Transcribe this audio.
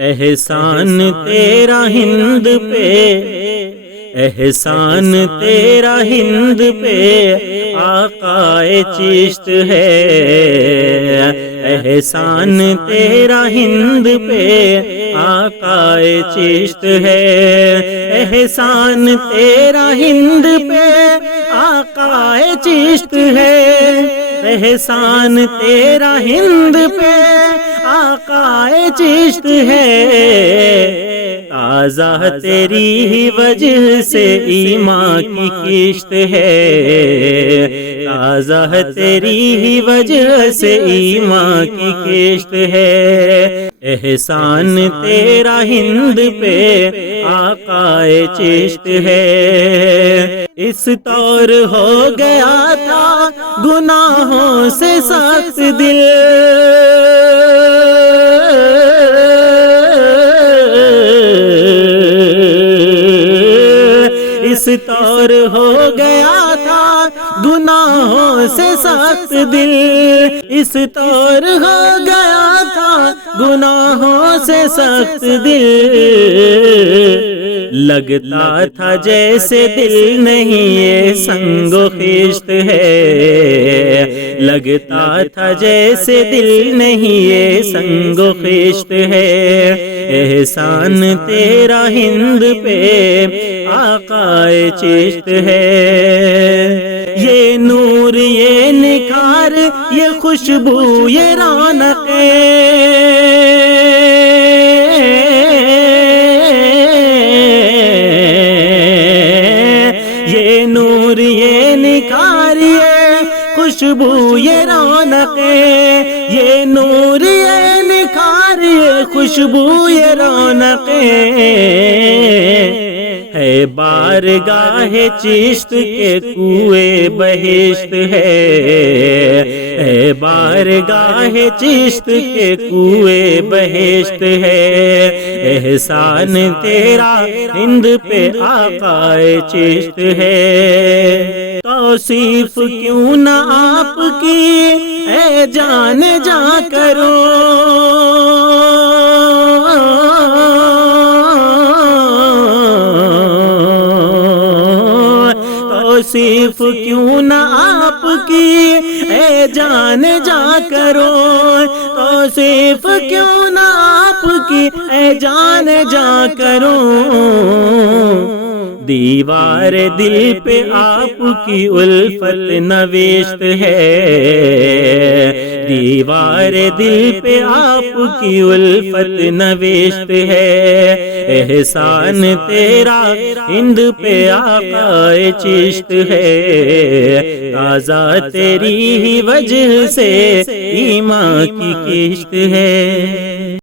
احسان تیرا ہند پہ، احسان تیرا ہند پہ آقائے چشت ہے، احسان تیرا ہند پہ آقائے چشت ہے، احسان تیرا ہند پہ آقائے چشت ہے، احسان تیرا ہند پہ آقائے چشت ہے، تازہ تیری ہی وجہ سے ایمان کی کشت ہے، تازہ تیری ہی وجہ سے ایمان کی کشت ہے، احسان تیرا ہند پہ آقائے چشت ہے، اس طور ہو گیا تھا گناہوں سے سخت دل، اس طور ہو گیا تھا گناہوں سے سخت دل، اس طور ہو گیا تھا گناہوں سے سخت دل، لگتا تھا جیسے دل نہیں یہ سنگ و خشت ہے، لگتا تھا جیسے دل نہیں یہ سنگ و خشت ہے، احسان تیرا ہند پہ آقائے چشت ہے، یہ نور یہ نکھار یہ خوشبو یہ رونقیں، یہ نور یہ نکھار یہ خوشبو یہ رونقیں، یہ نور یہ نکھار یہ خوشبو یہ رونقیں، ہے بارگاہ چشت کے کوئے بہشت ہے، بارگاہ چشت کے کوئے بہشت ہے، احسان تیرا ہند پہ آقائے چشت ہے، توصیف کیوں نہ آپ کی اے جان جا کرو، توصیف کیوں نہ آپ کی اے جان جا کرو، توصیف کیوں نہ آپ کی اے جان جا کرو، دیوار دل پہ آپ کی الفت نوشت ہے، دیوار دل پہ آپ کی الفت نوشت ہے، احسان تیرا ہند پہ آقائے چشت ہے، تازہ تیری ہی وجہ سے ایمان کی کشت ہے۔